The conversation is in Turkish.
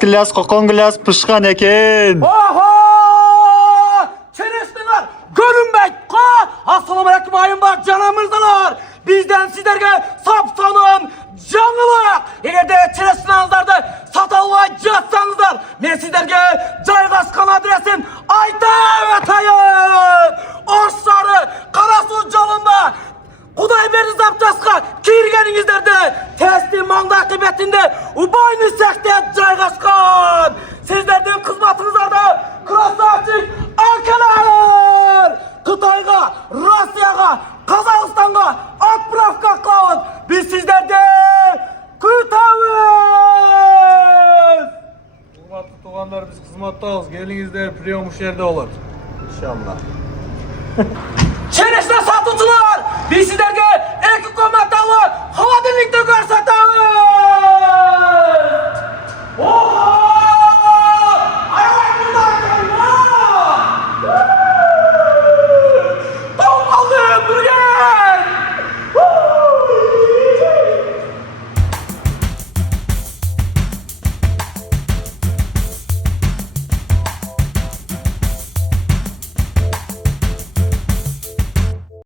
Gilas kokon gilas pişkan eken. Oho! Черешняlar görünmek ko. Assalamualaikum ayımbar canımızdalar. Bizden sizlerge sapsanın canlılık. Eğer de çereşnanızlardı satalmay jatsanızlar, men sizlerge jaygaskan adresin aytap atayım. Oşsarı Karasu jolunda Kudayberdi zapçaska kirgeningizlerde teslim manda akıbetinde Ubayni sekte jaygaskan. Sizlerden kızmatınızlarda krasavçık ülkeler Kıtayga, Rusya'ga, Kazakistan'a отправка kılavuz. Biz sizlerden kütüyoruz. Hurmatlı tuğanlar, biz kızmattayız. Gelinizler priyomuş yerde olur. İnşallah. Черешня satıcılar, biz sizlerge iki komatalı hava birlikte görsatıyoruz.